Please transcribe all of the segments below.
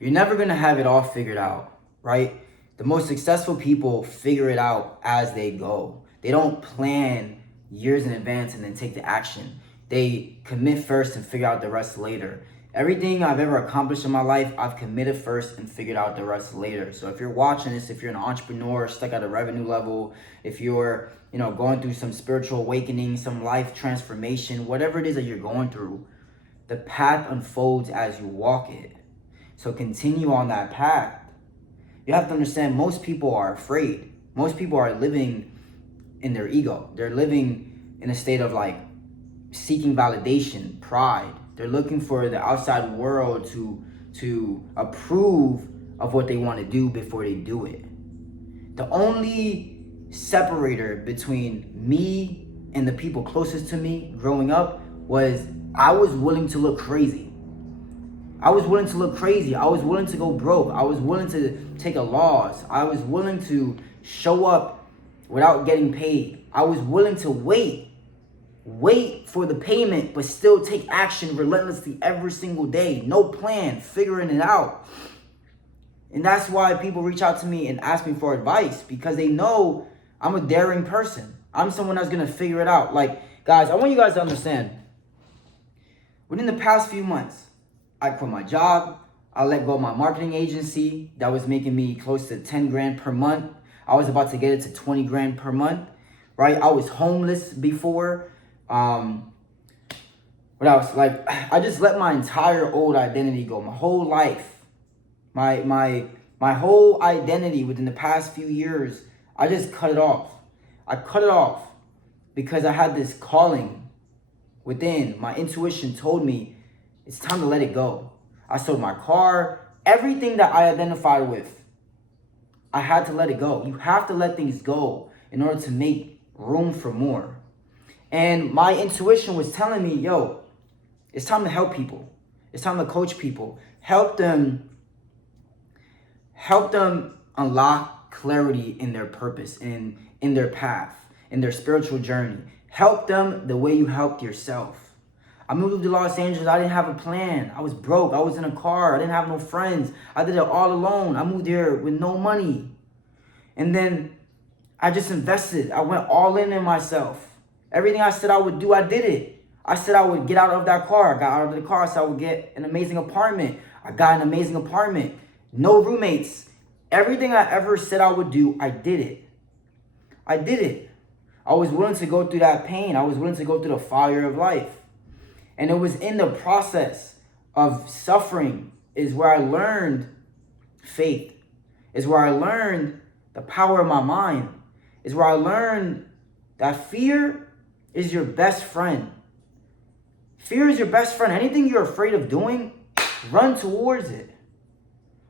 You're never going to have it all figured out, right? The most successful people figure it out as they go. They don't plan years in advance and then take the action. They commit first and figure out the rest later. Everything I've ever accomplished in my life, I've committed first and figured out the rest later. So if you're watching this, if you're an entrepreneur stuck at a revenue level, if you're, going through some spiritual awakening, some life transformation, whatever it is that you're going through, the path unfolds as you walk it. So continue on that path. You have to understand, most people are afraid. Most people are living in their ego. They're living in a state of seeking validation, pride. They're looking for the outside world to approve of what they want to do before they do it. The only separator between me and the people closest to me growing up was I was willing to look crazy. I was willing to look crazy. I was willing to go broke. I was willing to take a loss. I was willing to show up without getting paid. I was willing to wait for the payment, but still take action relentlessly every single day. No plan, figuring it out. And that's why people reach out to me and ask me for advice, because they know I'm a daring person. I'm someone that's going to figure it out. Guys, I want you guys to understand, within the past few months, I quit my job. I let go of my marketing agency that was making me close to 10 grand per month. I was about to get it to 20 grand per month, right? I was homeless before. What else? I just let my entire old identity go. My whole life, my whole identity within the past few years, I just cut it off. I cut it off because I had this calling within. My intuition told me it's time to let it go. I sold my car, everything that I identified with. I had to let it go. You have to let things go in order to make room for more. And my intuition was telling me, yo, it's time to help people. It's time to coach people. Help them unlock clarity in their purpose, in their path, in their spiritual journey. Help them the way you helped yourself. I moved to Los Angeles. I didn't have a plan. I was broke. I was in a car. I didn't have no friends. I did it all alone. I moved here with no money. And then I just invested. I went all in myself. Everything I said I would do, I did it. I said I would get out of that car. I got out of the car, so I would get an amazing apartment. I got an amazing apartment. No roommates. Everything I ever said I would do, I did it. I did it. I was willing to go through that pain. I was willing to go through the fire of life. And it was in the process of suffering is where I learned faith. Is where I learned the power of my mind. Is where I learned that fear is your best friend. Fear is your best friend. Anything you're afraid of doing, run towards it.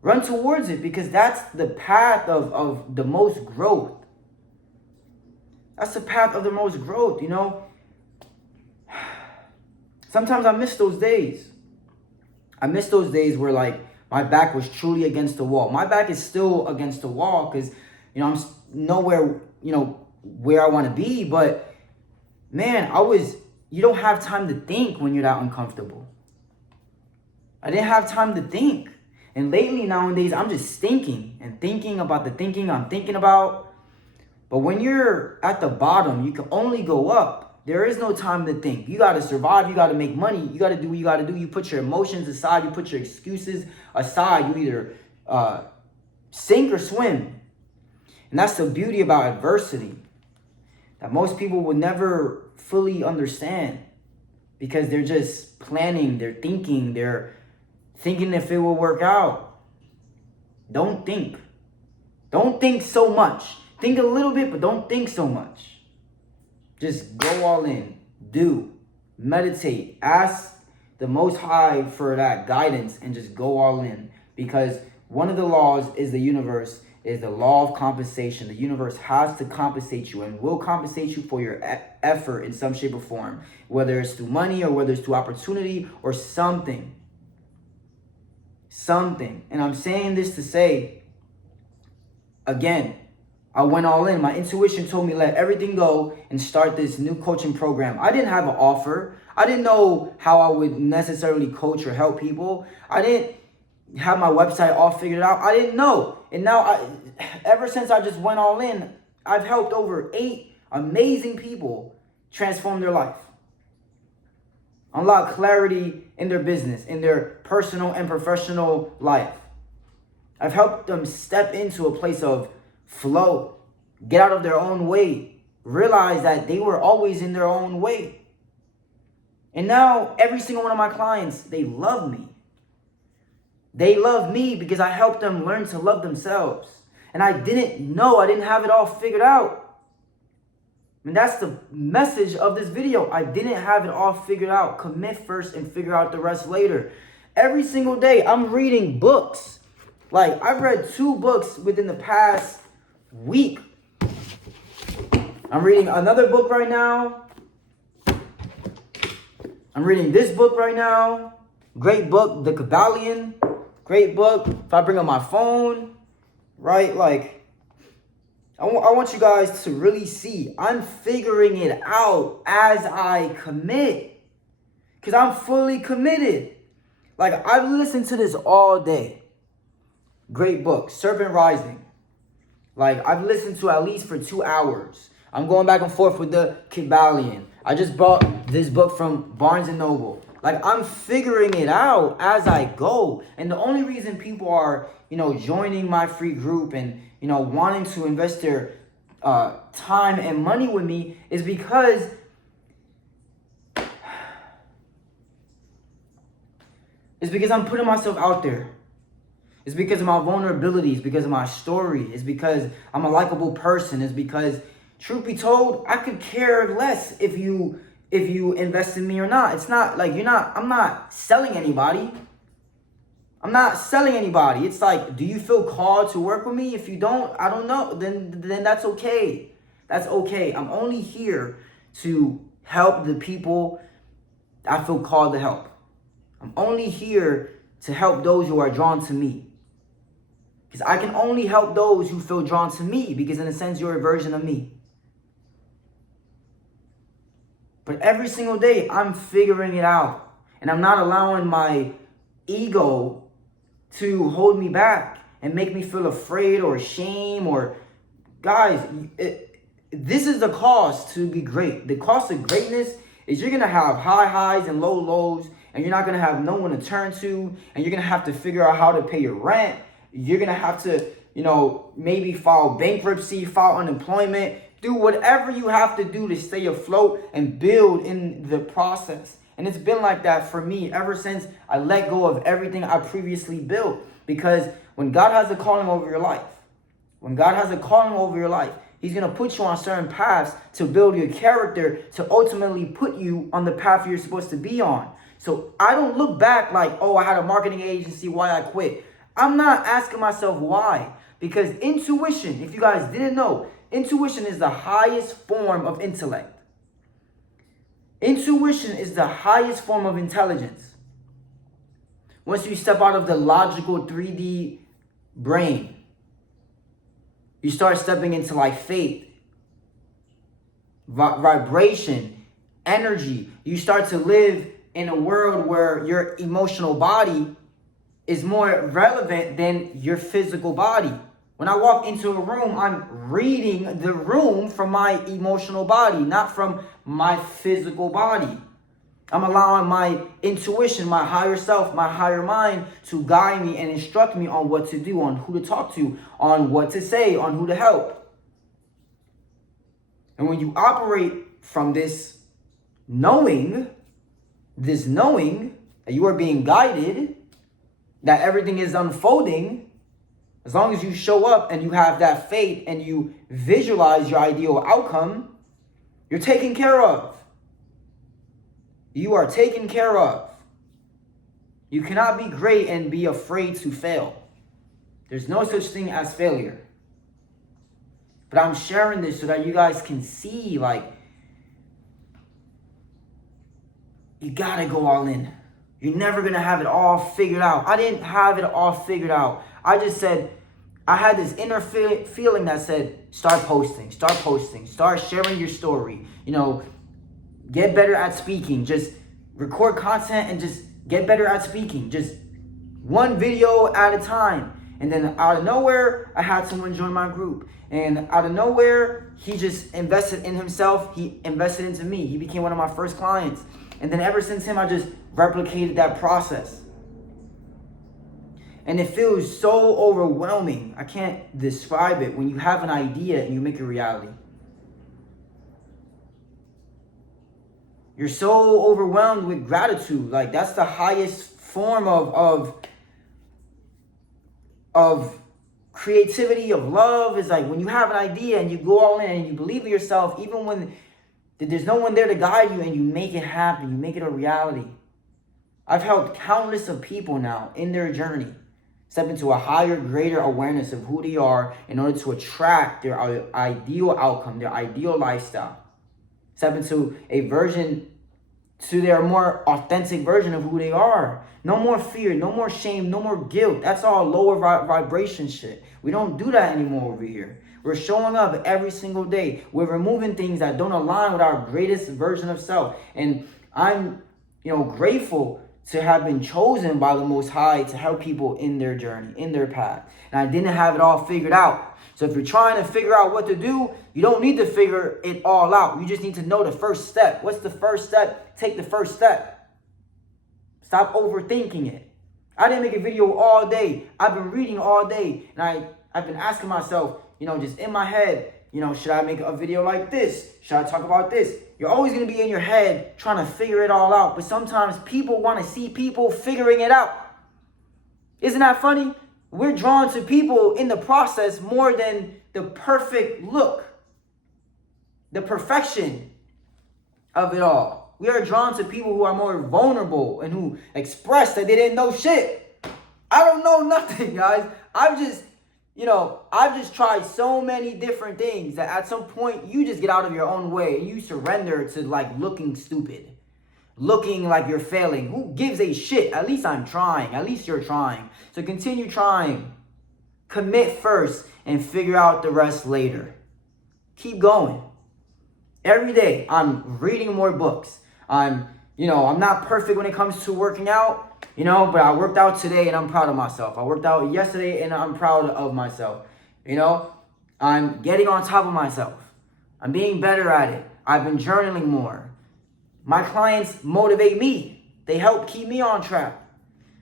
Run towards it, because that's the path of the most growth. That's the path of the most growth, Sometimes I miss those days. I miss those days where my back was truly against the wall. My back is still against the wall because, I'm nowhere, where I want to be. But man, you don't have time to think when you're that uncomfortable. I didn't have time to think. And lately, nowadays, I'm just thinking and thinking about the thinking I'm thinking about. But when you're at the bottom, you can only go up. There is no time to think. You got to survive. You got to make money. You got to do what you got to do. You put your emotions aside. You put your excuses aside. You either sink or swim. And that's the beauty about adversity, that most people will never fully understand, because they're just planning. They're thinking if it will work out. Don't think. Don't think so much. Think a little bit, but don't think so much. Just go all in. Do. Meditate. Ask the Most High for that guidance and just go all in. Because one of the laws is the law of compensation. The universe has to compensate you and will compensate you for your effort in some shape or form. Whether it's through money or whether it's through opportunity or something. And I'm saying this to say, again, I went all in. My intuition told me let everything go and start this new coaching program. I didn't have an offer. I didn't know how I would necessarily coach or help people. I didn't have my website all figured out. I didn't know. And now, ever since I just went all in, I've helped over 8 amazing people transform their life. Unlock clarity in their business, in their personal and professional life. I've helped them step into a place of flow, get out of their own way, realize that they were always in their own way. And now every single one of my clients, they love me. They love me because I helped them learn to love themselves. And I didn't have it all figured out. And that's the message of this video. I didn't have it all figured out. Commit first and figure out the rest later. Every single day, I'm reading books. Like, I've read 2 books within the past week. I'm reading another book right now. I'm reading this book right now. Great book, The Kybalion. Great book. If I bring up my phone, right? Like, I want you guys to really see. I'm figuring it out as I commit. Because I'm fully committed. Like, I've listened to this all day. Great book, Serpent Rising. Like, I've listened to at least for 2 hours. I'm going back and forth with The Kybalion. I just bought this book from Barnes & Noble. Like, I'm figuring it out as I go. And the only reason people are, joining my free group and, wanting to invest their time and money with me is because I'm putting myself out there. It's because of my vulnerabilities, because of my story. It's because I'm a likable person. It's because, truth be told, I could care less if you invest in me or not. It's not like I'm not selling anybody. I'm not selling anybody. It's like, do you feel called to work with me? If you don't, I don't know. Then that's okay. That's okay. I'm only here to help the people I feel called to help. I'm only here to help those who are drawn to me. Because I can only help those who feel drawn to me, because in a sense, you're a version of me. But every single day, I'm figuring it out. And I'm not allowing my ego to hold me back and make me feel afraid or shame or... Guys, this is the cost to be great. The cost of greatness is you're going to have high highs and low lows, and you're not going to have no one to turn to, and you're going to have to figure out how to pay your rent. You're going to have to, maybe file bankruptcy, file unemployment, do whatever you have to do to stay afloat and build in the process. And it's been like that for me ever since I let go of everything I previously built. Because when God has a calling over your life, He's going to put you on certain paths to build your character, to ultimately put you on the path you're supposed to be on. So I don't look back like, oh, I had a marketing agency, why I quit. I'm not asking myself why. Because intuition, if you guys didn't know, intuition is the highest form of intellect. Intuition is the highest form of intelligence. Once you step out of the logical 3D brain, you start stepping into like faith, vibration, energy. You start to live in a world where your emotional body is more relevant than your physical body. When I walk into a room, I'm reading the room from my emotional body, not from my physical body. I'm allowing my intuition, my higher self, my higher mind to guide me and instruct me on what to do, on who to talk to, on what to say, on who to help. And when you operate from this knowing that you are being guided, that everything is unfolding, as long as you show up and you have that faith and you visualize your ideal outcome, you're taken care of. You are taken care of. You cannot be great and be afraid to fail. There's no such thing as failure. But I'm sharing this so that you guys can see, like, you gotta go all in. You're never gonna have it all figured out. I didn't have it all figured out. I just said, I had this inner feeling that said, start posting, start sharing your story. Get better at speaking. Just record content and just get better at speaking. Just one video at a time. And then out of nowhere, I had someone join my group. And out of nowhere, he just invested in himself. He invested into me. He became one of my first clients. And then ever since him, I just replicated that process. And it feels so overwhelming. I can't describe it when you have an idea and you make it reality. You're so overwhelmed with gratitude. Like, that's the highest form of creativity, of love, is like when you have an idea and you go all in and you believe in yourself, even when there's no one there to guide you, and you make it happen, you make it a reality. I've helped countless of people now in their journey step into a higher, greater awareness of who they are in order to attract their ideal outcome, their ideal lifestyle. Step into a version, to their more authentic version of who they are. No more fear, no more shame, no more guilt. That's all lower vibration shit. We don't do that anymore over here. We're showing up every single day. We're removing things that don't align with our greatest version of self. And I'm, grateful to have been chosen by the Most High to help people in their journey, in their path. And I didn't have it all figured out. So if you're trying to figure out what to do, you don't need to figure it all out. You just need to know the first step. What's the first step? Take the first step. Stop overthinking it. I didn't make a video all day. I've been reading all day. And I've been asking myself, just in my head, should I make a video like this? Should I talk about this? You're always going to be in your head trying to figure it all out. But sometimes people want to see people figuring it out. Isn't that funny? We're drawn to people in the process more than the perfect look, the perfection of it all. We are drawn to people who are more vulnerable and who express that they didn't know shit. I don't know nothing, guys. I've just tried so many different things that at some point you just get out of your own way and you surrender to looking stupid, looking like you're failing. Who gives a shit? At least I'm trying. At least you're trying. So continue trying. Commit first and figure out the rest later. Keep going. Every day I'm reading more books. I'm not perfect when it comes to working out. But I worked out today and I'm proud of myself. I worked out yesterday and I'm proud of myself. I'm getting on top of myself. I'm being better at it. I've been journaling more. My clients motivate me. They help keep me on track.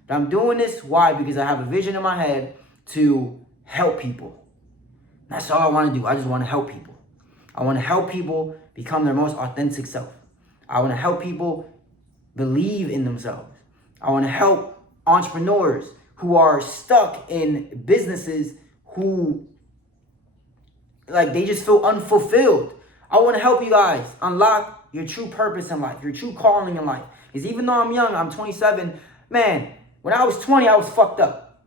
But I'm doing this, why? Because I have a vision in my head to help people. That's all I want to do. I just want to help people. I want to help people become their most authentic self. I want to help people believe in themselves. I want to help entrepreneurs who are stuck in businesses who, they just feel unfulfilled. I want to help you guys unlock your true purpose in life, your true calling in life. Because even though I'm young, I'm 27, man, when I was 20, I was fucked up.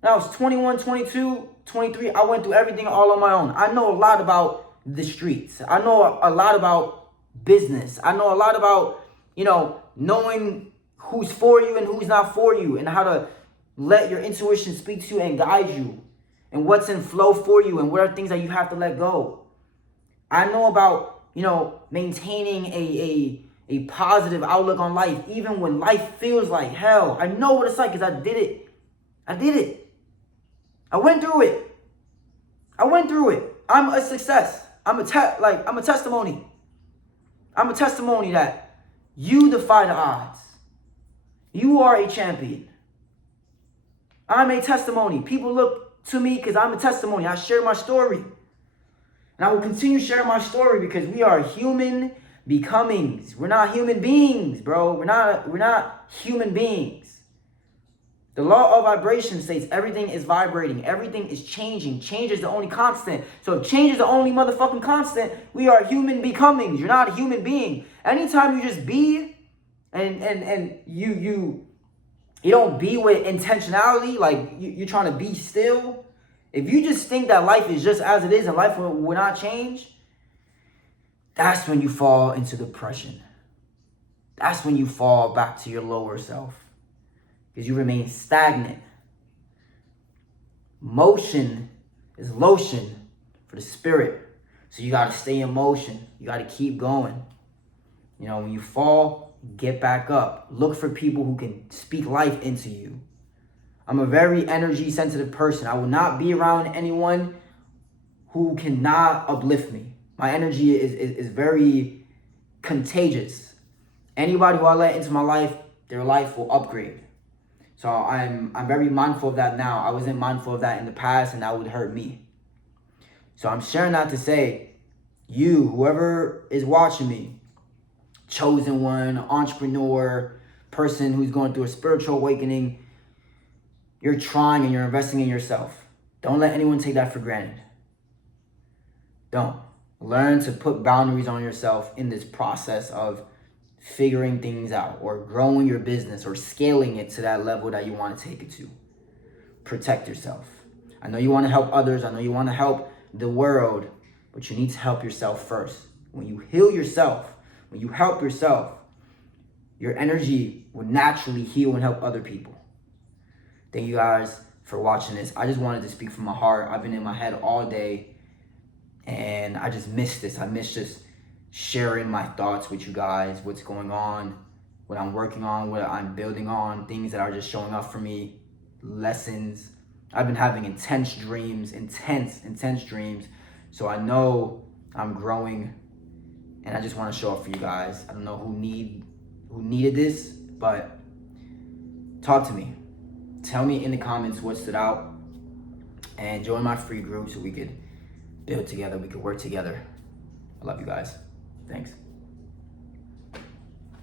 When I was 21, 22, 23, I went through everything all on my own. I know a lot about the streets. I know a lot about business. I know a lot about, knowing who's for you and who's not for you, and how to let your intuition speak to you and guide you, and what's in flow for you, and what are things that you have to let go. I know about, maintaining a positive outlook on life, even when life feels like hell. I know what it's like because I did it. I went through it. I'm a success. I'm a testimony. I'm a testimony that you defy the odds. You are a champion. I'm a testimony. People look to me because I'm a testimony. I share my story. And I will continue sharing my story because we are human becomings. We're not human beings, bro. We're not human beings. The law of vibration states everything is vibrating. Everything is changing. Change is the only constant. So if change is the only motherfucking constant, we are human becomings. You're not a human being. Anytime you just be and you don't be with intentionality, you're trying to be still. If you just think that life is just as it is and life will not change, that's when you fall into depression. That's when you fall back to your lower self. Because you remain stagnant. Motion is lotion for the spirit. So you got to stay in motion. You got to keep going. When you fall, get back up. Look for people who can speak life into you. I'm a very energy sensitive person. I will not be around anyone who cannot uplift me. My energy is very contagious. Anybody who I let into my life, their life will upgrade. So I'm very mindful of that now. I wasn't mindful of that in the past, and that would hurt me. So I'm sharing that to say, you, whoever is watching me, chosen one, entrepreneur, person who's going through a spiritual awakening, you're trying and you're investing in yourself. Don't let anyone take that for granted. Don't. Learn to put boundaries on yourself in this process of figuring things out or growing your business or scaling it to that level that you want to take it to. Protect yourself. I know you want to help others. I know you want to help the world, but you need to help yourself first. When you heal yourself, when you help yourself, your energy will naturally heal and help other people. Thank you guys for watching this. I just wanted to speak from my heart. I've been in my head all day, and I just miss this. I miss just sharing my thoughts with you guys, what's going on, what I'm working on, what I'm building on, things that are just showing up for me, lessons. I've been having intense dreams. So I know I'm growing, and I just want to show up for you guys. I don't know who needed this, but talk to me. Tell me in the comments what stood out, and join my free group so we could build together, we could work together. I love you guys. Thanks.